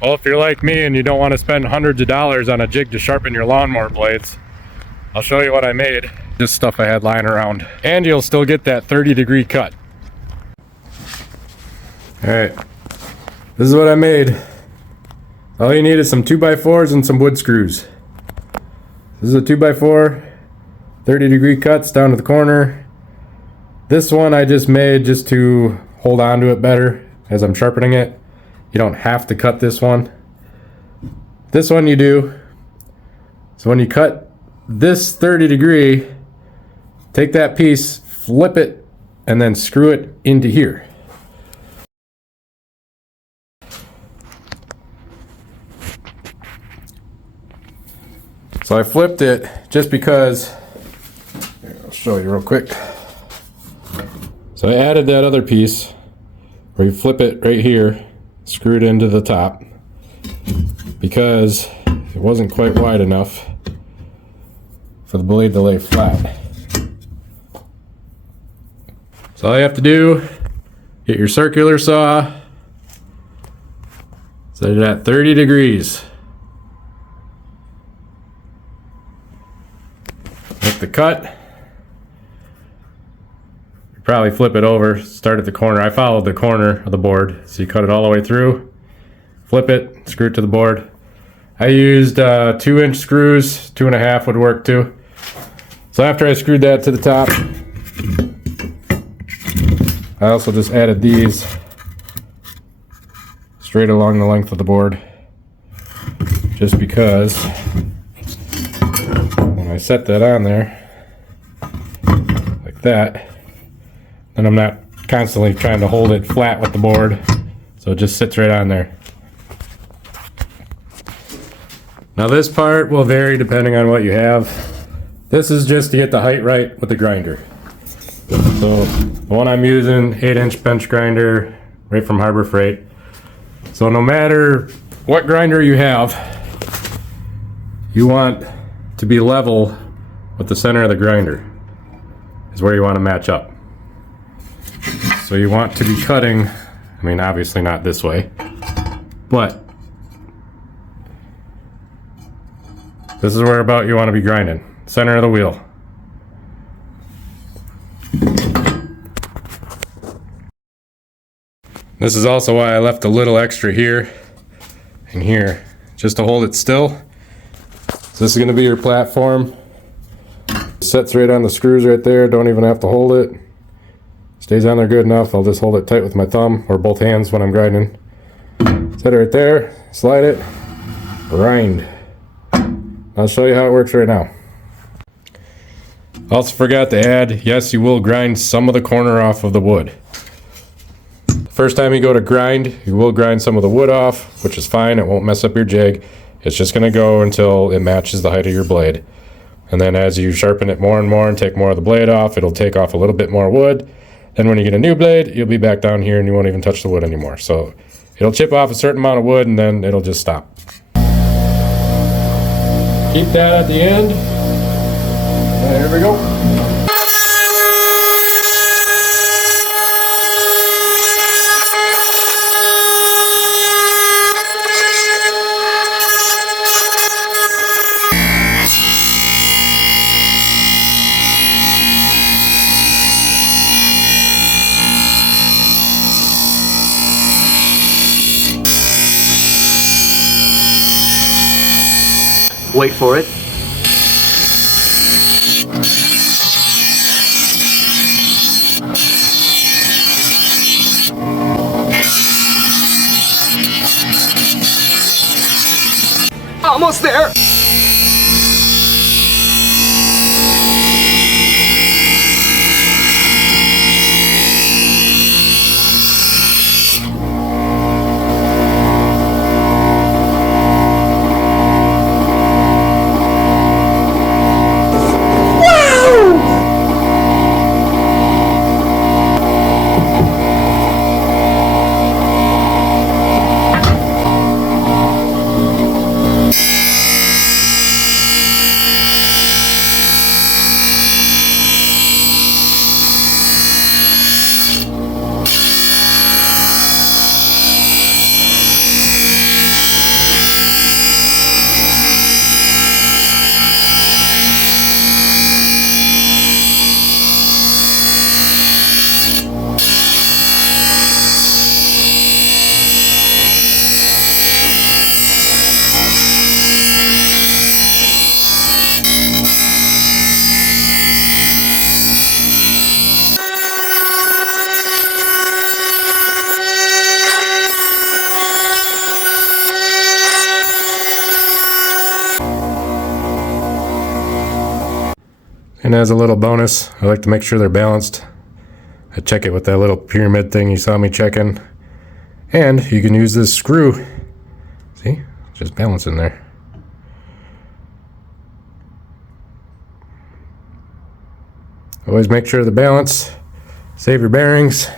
Well, if you're like me and you don't want to spend hundreds of dollars on a jig to sharpen your lawnmower blades, I'll show you what I made. Just stuff I had lying around. And you'll still get that 30-degree cut. Alright, this is what I made. All you need is some 2x4s and some wood screws. This is a 2x4, 30-degree cuts down to the corner. This one I just made just to hold on to it better as I'm sharpening it. You don't have to cut this one. This one you do. So when you cut this 30-degree, take that piece, flip it, and then screw it into here. So I flipped it just because, here, I'll show you real quick. So I added that other piece where you flip it right here, screw it into the top, because it wasn't quite wide enough for the blade to lay flat. So all you have to do, get your circular saw, set it at 30 degrees. Make the cut. You probably flip it over, start at the corner. I followed the corner of the board, so you cut it all the way through, flip it, screw it to the board. I used 2-inch screws, 2.5 would work too. So after I screwed that to the top, I also just added these straight along the length of the board, just because when I set that on there like that, then I'm not constantly trying to hold it flat with the board, so it just sits right on there. Now this part will vary depending on what you have. This is just to get the height right with the grinder. So the one I'm using, 8-inch bench grinder, right from Harbor Freight. So no matter what grinder you have, you want to be level with the center of the grinder, is where you want to match up. So you want to be cutting, I mean obviously not this way, but this is where about you want to be grinding, center of the wheel. This is also why I left a little extra here and here, just to hold it still. So this is going to be your platform. It sets right on the screws right there, don't even have to hold it. Stays on there good enough. I'll just hold it tight with my thumb or both hands when I'm grinding. Set it right there, slide it, grind. I'll show you how it works right now. Also forgot to add, yes, you will grind some of the corner off of the wood. First time you go to grind, you will grind some of the wood off, which is fine. It won't mess up your jig. It's just going to go until it matches the height of your blade. And then as you sharpen it more and more and take more of the blade off, it'll take off a little bit more wood. Then when you get a new blade, you'll be back down here and you won't even touch the wood anymore. So it'll chip off a certain amount of wood and then it'll just stop. Keep that at the end. There we go. Wait for it. Almost there. And as a little bonus, I like to make sure they're balanced. I check it with that little pyramid thing you saw me checking. And you can use this screw. See? Just balancing there. Always make sure the balance. Save your bearings.